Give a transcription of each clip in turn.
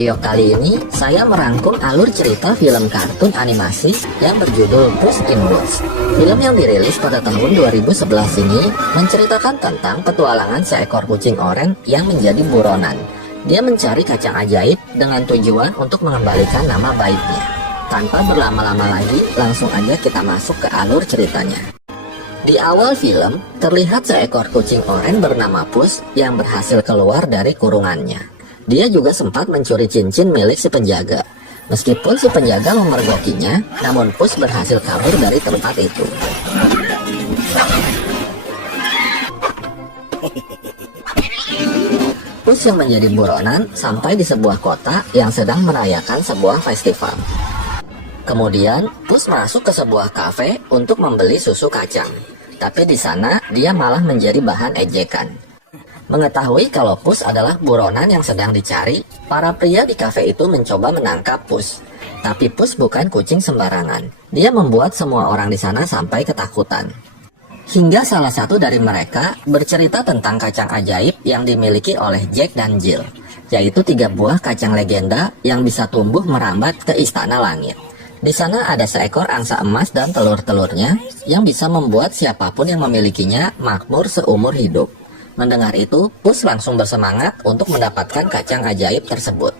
Video kali ini, saya merangkum alur cerita film kartun animasi yang berjudul Puss in Boots. Film yang dirilis pada tahun 2011 ini menceritakan tentang petualangan seekor kucing oranye yang menjadi buronan. Dia mencari kacang ajaib dengan tujuan untuk mengembalikan nama baiknya. Tanpa berlama-lama lagi, langsung aja kita masuk ke alur ceritanya. Di awal film, terlihat seekor kucing oranye bernama Puss yang berhasil keluar dari kurungannya. Dia juga sempat mencuri cincin milik si penjaga. Meskipun si penjaga memergokinya, namun Puss berhasil kabur dari tempat itu. Puss yang menjadi buronan sampai di sebuah kota yang sedang merayakan sebuah festival. Kemudian, Puss masuk ke sebuah kafe untuk membeli susu kacang. Tapi di sana, dia malah menjadi bahan ejekan. Mengetahui kalau Puss adalah buronan yang sedang dicari, para pria di kafe itu mencoba menangkap Puss. Tapi Puss bukan kucing sembarangan. Dia membuat semua orang di sana sampai ketakutan. Hingga salah satu dari mereka bercerita tentang kacang ajaib yang dimiliki oleh Jack dan Jill, yaitu 3 buah kacang legenda yang bisa tumbuh merambat ke istana langit. Di sana ada seekor angsa emas dan telur-telurnya yang bisa membuat siapapun yang memilikinya makmur seumur hidup. Mendengar itu, Puss langsung bersemangat untuk mendapatkan kacang ajaib tersebut.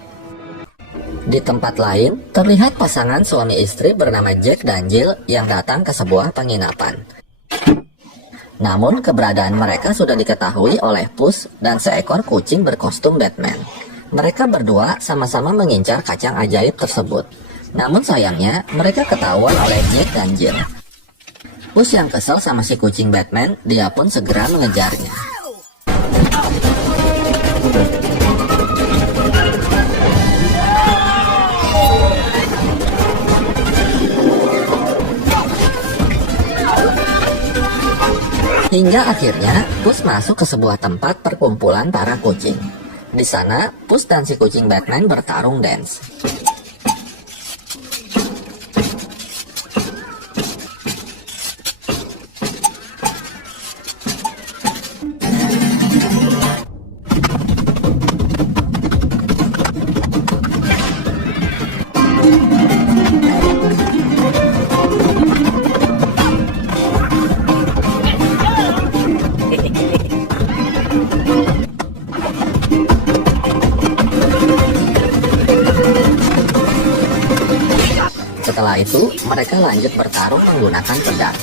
Di tempat lain, terlihat pasangan suami istri bernama Jack dan Jill yang datang ke sebuah penginapan. Namun, keberadaan mereka sudah diketahui oleh Puss dan seekor kucing berkostum Batman. Mereka berdua sama-sama mengincar kacang ajaib tersebut. Namun sayangnya, mereka ketahuan oleh Jack dan Jill. Puss yang kesal sama si kucing Batman, dia pun segera mengejarnya. Hingga akhirnya Puss masuk ke sebuah tempat perkumpulan para kucing. Di sana, Puss dan si kucing Batman bertarung dance. Setelah itu, mereka lanjut bertarung menggunakan pedang.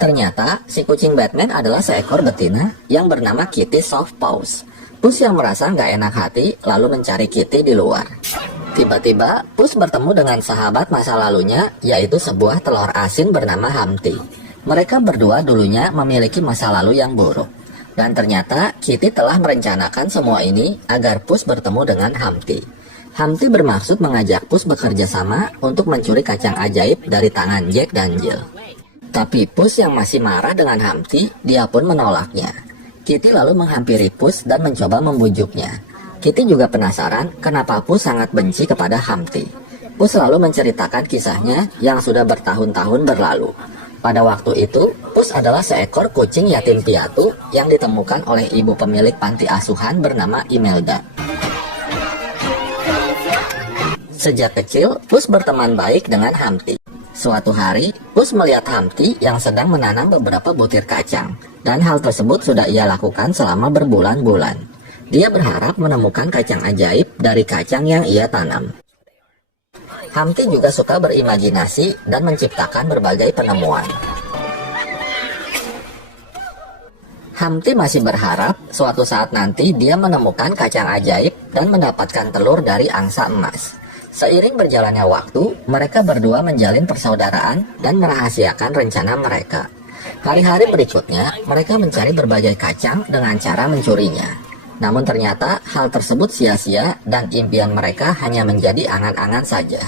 Ternyata, si kucing Batman adalah seekor betina yang bernama Kitty Softpaws. Puss yang merasa nggak enak hati, lalu mencari Kitty di luar. Tiba-tiba, Puss bertemu dengan sahabat masa lalunya, yaitu sebuah telur asin bernama Humpty. Mereka berdua dulunya memiliki masa lalu yang buruk. Dan ternyata, Kitty telah merencanakan semua ini agar Puss bertemu dengan Humpty. Humpty bermaksud mengajak Puss bekerja sama untuk mencuri kacang ajaib dari tangan Jack dan Jill. Tapi Puss yang masih marah dengan Humpty, dia pun menolaknya. Kitty lalu menghampiri Puss dan mencoba membujuknya. Kitty juga penasaran kenapa Puss sangat benci kepada Humpty. Puss lalu menceritakan kisahnya yang sudah bertahun-tahun berlalu. Pada waktu itu, Puss adalah seekor kucing yatim piatu yang ditemukan oleh ibu pemilik panti asuhan bernama Imelda. Sejak kecil, Puss berteman baik dengan Humpty. Suatu hari, Puss melihat Humpty yang sedang menanam beberapa butir kacang, dan hal tersebut sudah ia lakukan selama berbulan-bulan. Dia berharap menemukan kacang ajaib dari kacang yang ia tanam. Humpty juga suka berimajinasi dan menciptakan berbagai penemuan. Humpty masih berharap suatu saat nanti dia menemukan kacang ajaib dan mendapatkan telur dari angsa emas. Seiring berjalannya waktu, mereka berdua menjalin persaudaraan dan merahasiakan rencana mereka. Hari-hari berikutnya, mereka mencari berbagai kacang dengan cara mencurinya. Namun ternyata hal tersebut sia-sia dan impian mereka hanya menjadi angan-angan saja.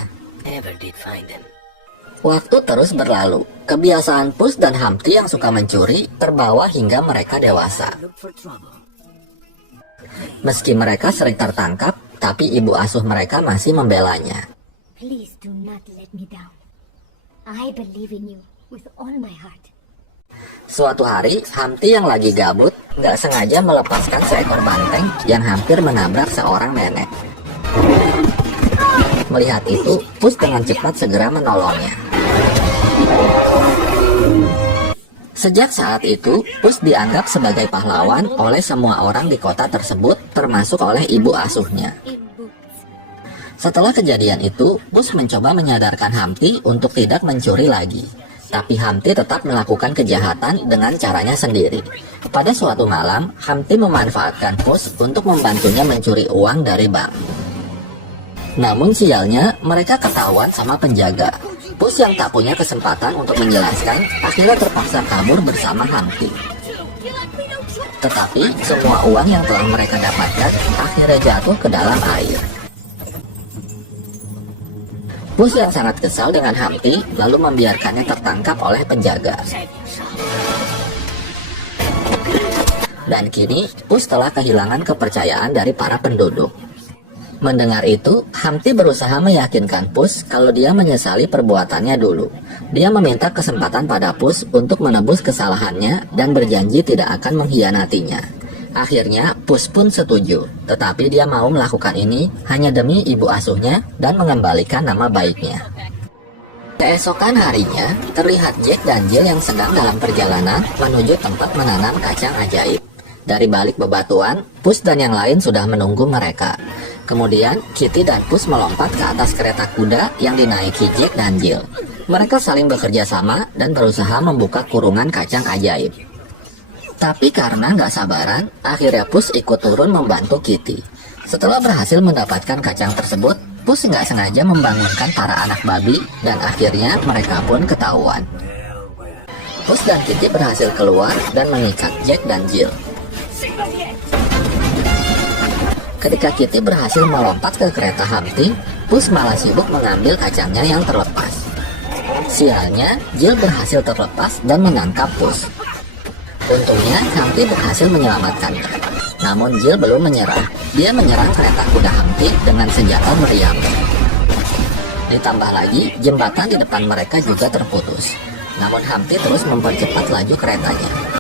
Waktu terus berlalu. Kebiasaan Puss dan Humpty yang suka mencuri terbawa hingga mereka dewasa. Meski mereka sering tertangkap, tapi ibu asuh mereka masih membelanya. Please do not let me down. I believe in you with all my heart. Suatu hari, Humpty yang lagi gabut nggak sengaja melepaskan seekor banteng yang hampir menabrak seorang nenek. Melihat itu, Pus dengan cepat segera menolongnya. Sejak saat itu, Pus dianggap sebagai pahlawan oleh semua orang di kota tersebut, termasuk oleh ibu asuhnya. Setelah kejadian itu, Pus mencoba menyadarkan Humpty untuk tidak mencuri lagi. Tapi Humpty tetap melakukan kejahatan dengan caranya sendiri. Pada suatu malam, Humpty memanfaatkan Pus untuk membantunya mencuri uang dari bank. Namun sialnya, mereka ketahuan sama penjaga. Pus yang tak punya kesempatan untuk menjelaskan, akhirnya terpaksa kabur bersama Humpty. Tetapi, semua uang yang telah mereka dapatkan akhirnya jatuh ke dalam air. Pus yang sangat kesal dengan Humpty, lalu membiarkannya tertangkap oleh penjaga. Dan kini, Pus telah kehilangan kepercayaan dari para penduduk. Mendengar itu, Humpty berusaha meyakinkan Pus kalau dia menyesali perbuatannya dulu. Dia meminta kesempatan pada Pus untuk menebus kesalahannya dan berjanji tidak akan mengkhianatinya. Akhirnya, Pus pun setuju, tetapi dia mau melakukan ini hanya demi ibu asuhnya dan mengembalikan nama baiknya. Keesokan harinya, terlihat Jack dan Jill yang sedang dalam perjalanan menuju tempat menanam kacang ajaib. Dari balik bebatuan, Pus dan yang lain sudah menunggu mereka. Kemudian, Kitty dan Pus melompat ke atas kereta kuda yang dinaiki Jack dan Jill. Mereka saling bekerja sama dan berusaha membuka kurungan kacang ajaib. Tapi karena nggak sabaran, akhirnya Pus ikut turun membantu Kitty. Setelah berhasil mendapatkan kacang tersebut, Pus nggak sengaja membangunkan para anak babi dan akhirnya mereka pun ketahuan. Pus dan Kitty berhasil keluar dan mengikat Jack dan Jill. Ketika Kitty berhasil melompat ke kereta Humpty, Pus malah sibuk mengambil kacangnya yang terlepas. Sialnya, Jill berhasil terlepas dan menangkap Pus. Untungnya, Humpty berhasil menyelamatkannya. Namun Jill belum menyerah. Dia menyerang kereta kuda Humpty dengan senjata meriam. Ditambah lagi, jembatan di depan mereka juga terputus. Namun Humpty terus mempercepat laju keretanya.